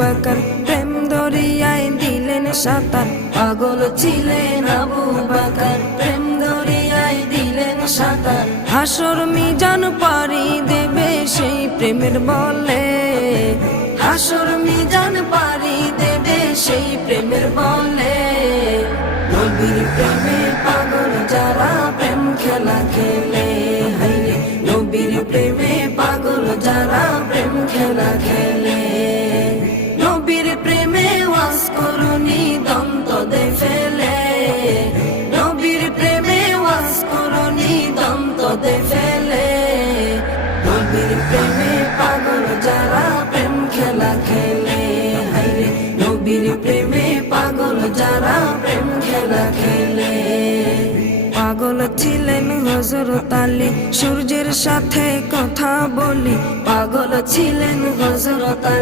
বকর, প্রেম দরিয়ায় দিলেন সাঁতার। পাগল ছিলেন আবু বকর, প্রেম দরিয়ায় দিলেন সাঁতার। হাসর মিজান পারি দেবে সেই প্রেমের বলে, হাসর মিজান পারি দেবে সেই প্রেমের বলে। নবীর প্রেমে পাগল যারা প্রেম খেলা খেলে, হাইরে নবীর প্রেমে পাগল যারা প্রেম খেলা খেলে। নবীর প্রেমে ওয়াজ করুনি দন্ত দে ফেলে, নবীর প্রেমে ওয়াজ করুনি দন্ত দে ফেলে। নবীর প্রেমে পাগল যারা প্রেম খেলা খেলে, হাইরে নবীর প্রেমে পাগল যারা প্রেম খেলা খেলে। পাগল ছিলেন হযরত আলী, সূর্যের সাথে কথা বলি। পাগল ছিলেন হযরত আলী।